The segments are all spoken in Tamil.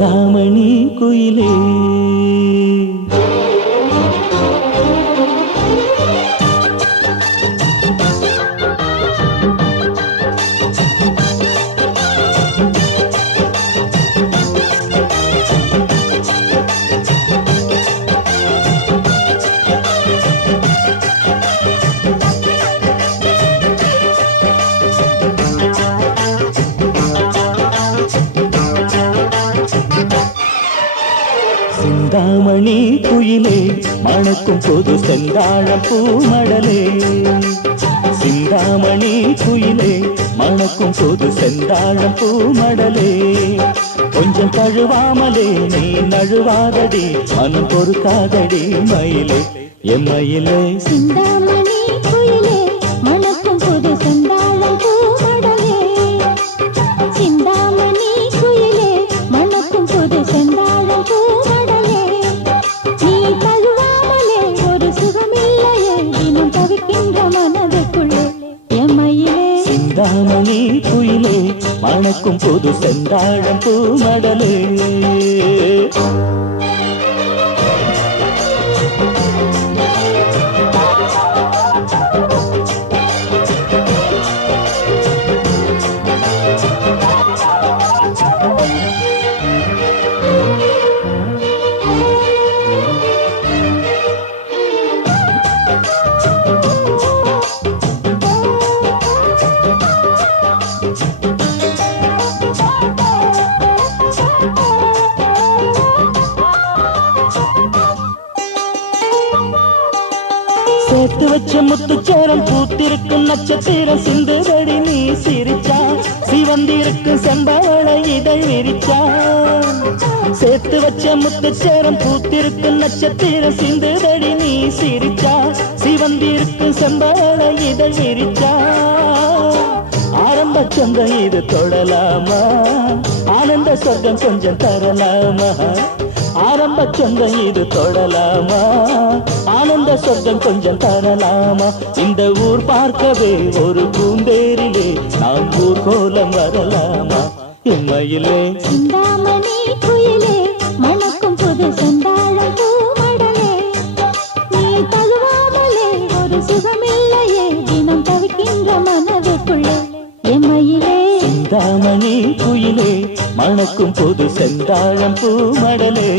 சிந்தாமணி குயிலே சிந்தாமணி குயிலே மணக்கும் பொது செந்தாழம் பூமடலே சிந்தாமணி குயிலே மணக்கும் பொது செந்தாழம் பூமடலே கொஞ்சம் தழுவாமலே நீ நழுவாதடி மனம் பொறுக்காதடி மயிலே என் மயிலே சிந்தாமணி குயிலே மணக்கும் பொது செந்தாழம் பூமடலே சிந்தாமணி குயிலே மணக்கும் பொது செந்தாழம் பூமடலே நீ தழுவாமலே ஒரு சுகமில்லையே தினம் தவிக்கின்ற மனதுக்குள்ளே என் மயிலே சிந்தாமணி குயிலே மணக்கும் பொது செந்தாழம் பூமடலே சேர்த்து வச்ச முத்துச்சேரம் பூத்திருக்கும் நட்சத்திரம் சிந்துதடி நீ சிரிச்சா சிவந்திருக்கும் செம்பவள இதை விரிச்சா சேர்த்து வச்ச முத்துச்சேரம் பூத்திருக்கும் நட்சத்திரம் சிந்துதடி நீ சிரிச்சா சிவந்திருக்கும் செம்பவள இதை விரிச்சா ஆரம்ப சொந்தம் இது தொடலாமா ஆனந்த சொர்க்கம் கொஞ்சம் தரலாமா ஆரம்ப சொந்தம் இது தொடலாமா ஆனந்த சொர்க்கம் கொஞ்சம் தரலாமா இந்த ஊர் பார்க்கவே ஒரு பூந்தேரிலே நாம் ஊர் கோலம் வரலாமா என் மயிலே சிந்தாமணி குயிலே மணக்கும் பொது செந்தாழம் பூமடலே நீ தழுவாமலே ஒரு சுகமில்லையே தினம் தவிக்கின்ற மனதுக்குள்ளே என் மயிலே சிந்தாமணி குயிலே மணக்கும் பொது செந்தாழம் பூமடலே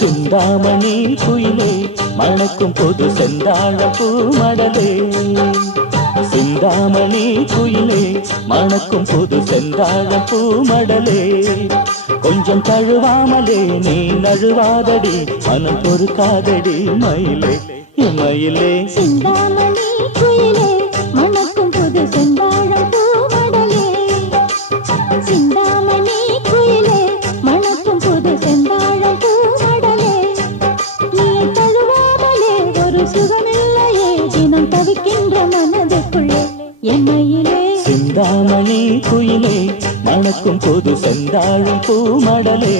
சிந்தாமணி குயிலே மணக்கும் பொது செந்தாழம் பூமடலே சிந்தாமணி குயிலே மணக்கும் பொது செந்தாழம் பூமடலே கொஞ்சம் தழுவாமலே நீ நழுவாதடி மனம் பொறுக்காதடி மயிலே மயிலே சிந்தாமணி குயிலே மணக்கும் பொது செந்தாழம் பூமடலே சிந்தாமணி குயிலே மணக்கும் பொது செந்தாழம் பூமடலே நீ தழுவாமலே ஒரு சுகமில்லையே தினம் தவிக்கின்ற மனதுக்குள்ளே என் மயிலே சிந்தாமணி குயிலே மணக்கும் பொது செந்தாழம் பூமடலே